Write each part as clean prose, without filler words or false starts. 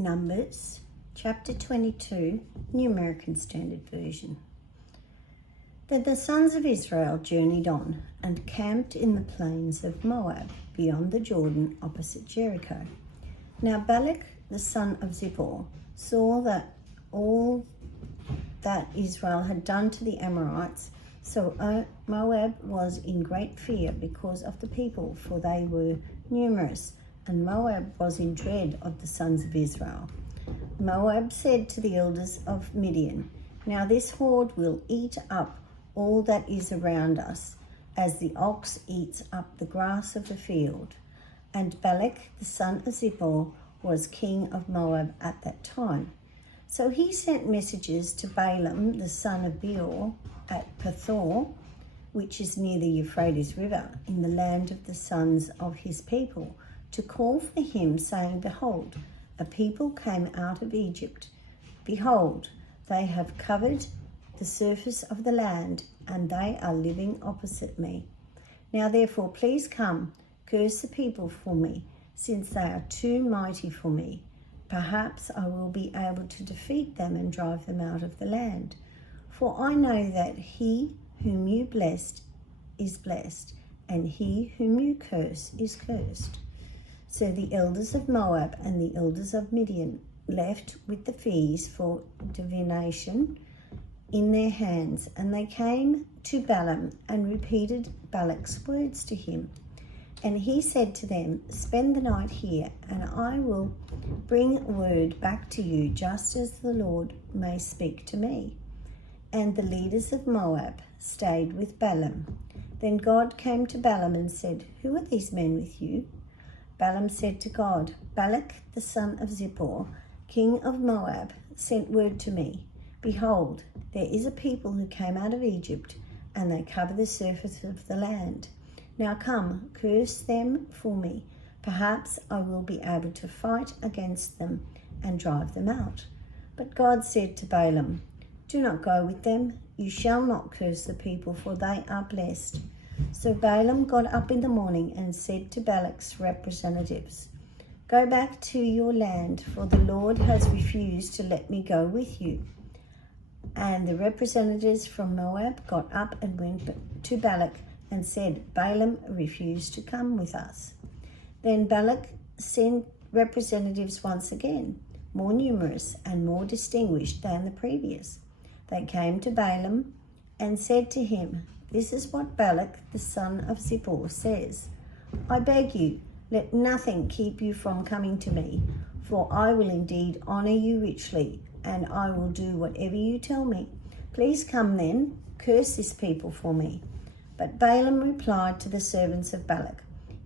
Numbers, chapter 22, New American Standard Version. Then the sons of Israel journeyed on and camped in the plains of Moab, beyond the Jordan, opposite Jericho. Now Balak, the son of Zippor, saw that all that Israel had done to the Amorites, so Moab was in great fear because of the people, for they were numerous, and Moab was in dread of the sons of Israel. Moab said to the elders of Midian, "Now this horde will eat up all that is around us, as the ox eats up the grass of the field." And Balak, the son of Zippor, was king of Moab at that time. So he sent messages to Balaam, the son of Beor, at Pethor, which is near the Euphrates River, in the land of the sons of his people, to call for him, saying, "Behold, a people came out of Egypt. Behold, they have covered the surface of the land, and they are living opposite me. Now therefore, please come, curse the people for me, since they are too mighty for me. Perhaps I will be able to defeat them and drive them out of the land. For I know that he whom you blessed is blessed, and he whom you curse is cursed." So the elders of Moab and the elders of Midian left with the fees for divination in their hands, and they came to Balaam and repeated Balak's words to him. And he said to them, "Spend the night here, and I will bring word back to you, just as the Lord may speak to me." And the leaders of Moab stayed with Balaam. Then God came to Balaam and said, "Who are these men with you?" Balaam said to God, "Balak, the son of Zippor, king of Moab, sent word to me. Behold, there is a people who came out of Egypt, and they cover the surface of the land. Now come, curse them for me. Perhaps I will be able to fight against them and drive them out." But God said to Balaam, "Do not go with them. You shall not curse the people, for they are blessed." So Balaam got up in the morning and said to Balak's representatives, "Go back to your land, for the Lord has refused to let me go with you." And the representatives from Moab got up and went to Balak and said, "Balaam refused to come with us." Then Balak sent representatives once again, more numerous and more distinguished than the previous. They came to Balaam and said to him, "This is what Balak, the son of Zippor, says. I beg you, let nothing keep you from coming to me, for I will indeed honor you richly, and I will do whatever you tell me. Please come then, curse this people for me." But Balaam replied to the servants of Balak,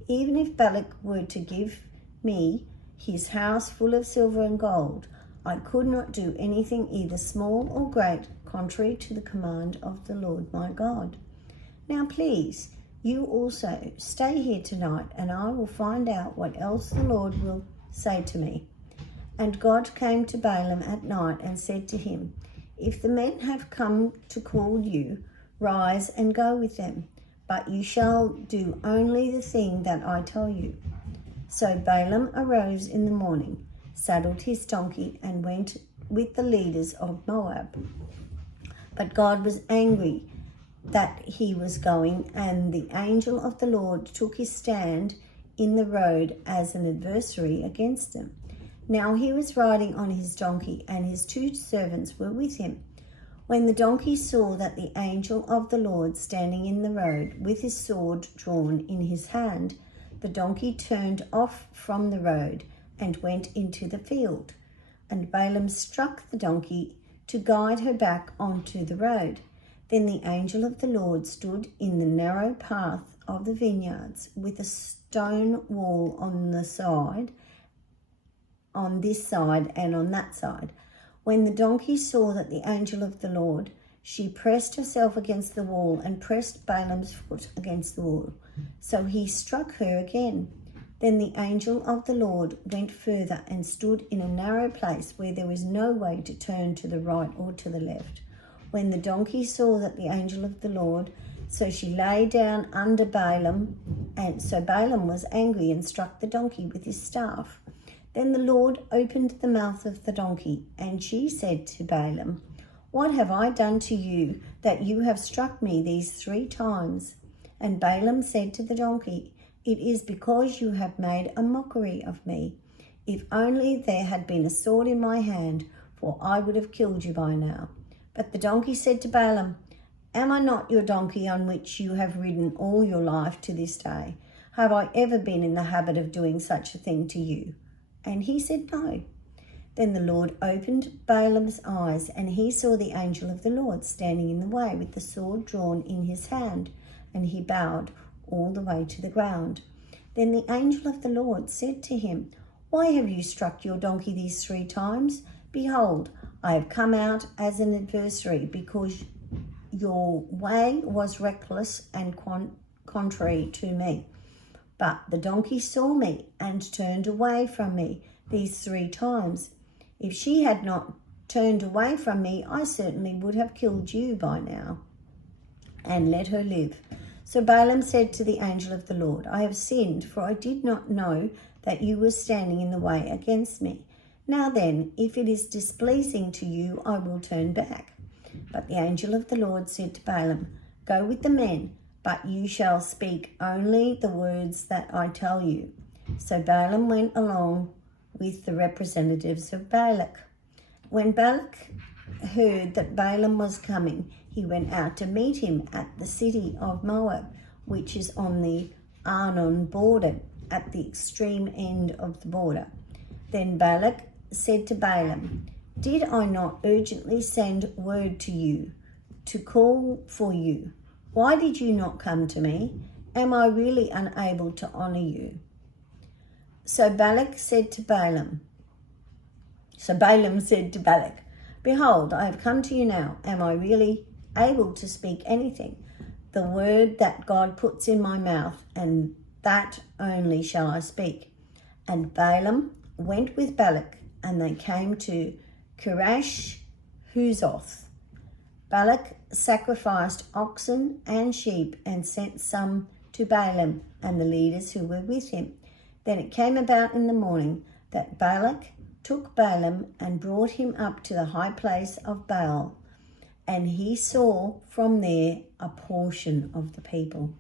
"Even if Balak were to give me his house full of silver and gold, I could not do anything either small or great, contrary to the command of the Lord my God. Now please, you also stay here tonight, and I will find out what else the Lord will say to me." And God came to Balaam at night and said to him, "If the men have come to call you, rise and go with them, but you shall do only the thing that I tell you." So Balaam arose in the morning, saddled his donkey, and went with the leaders of Moab. But God was angry that he was going, and the angel of the Lord took his stand in the road as an adversary against them. Now he was riding on his donkey, and his two servants were with him. When the donkey saw that the angel of the Lord standing in the road with his sword drawn in his hand, the donkey turned off from the road and went into the field. And Balaam struck the donkey to guide her back onto the road. Then the angel of the Lord stood in the narrow path of the vineyards, with a stone wall on the side, on this side and on that side. When the donkey saw that the angel of the Lord, she pressed herself against the wall and pressed Balaam's foot against the wall. So he struck her again. Then the angel of the Lord went further and stood in a narrow place where there was no way to turn to the right or to the left. When the donkey saw that the angel of the Lord, so she lay down under Balaam, and so Balaam was angry and struck the donkey with his staff. Then the Lord opened the mouth of the donkey, and she said to Balaam, "What have I done to you that you have struck me these 3 times?" And Balaam said to the donkey, "It is because you have made a mockery of me. If only there had been a sword in my hand, for I would have killed you by now." But the donkey said to Balaam, "Am I not your donkey on which you have ridden all your life to this day? Have I ever been in the habit of doing such a thing to you?" And he said, "No." Then the Lord opened Balaam's eyes, and he saw the angel of the Lord standing in the way with the sword drawn in his hand, and he bowed all the way to the ground. Then the angel of the Lord said to him, "Why have you struck your donkey these 3 times? Behold, I have come out as an adversary, because your way was reckless and contrary to me. But the donkey saw me and turned away from me these 3 times. If she had not turned away from me, I certainly would have killed you by now and let her live." So Balaam said to the angel of the Lord, "I have sinned, for I did not know that you were standing in the way against me. Now then, if it is displeasing to you, I will turn back." But the angel of the Lord said to Balaam, "Go with the men, but you shall speak only the words that I tell you." So Balaam went along with the representatives of Balak. When Balak heard that Balaam was coming, he went out to meet him at the city of Moab, which is on the Arnon border, at the extreme end of the border. Then Balak said to Balaam, "Did I not urgently send word to you to call for you? Why did you not come to me? Am I really unable to honor you?" So Balaam said to Balak, "Behold, I have come to you now. Am I really able to speak anything? The word that God puts in my mouth, and that only shall I speak." And Balaam went with Balak, and they came to Kirash Huzoth. Balak sacrificed oxen and sheep and sent some to Balaam and the leaders who were with him. Then it came about in the morning that Balak took Balaam and brought him up to the high place of Baal, and he saw from there a portion of the people.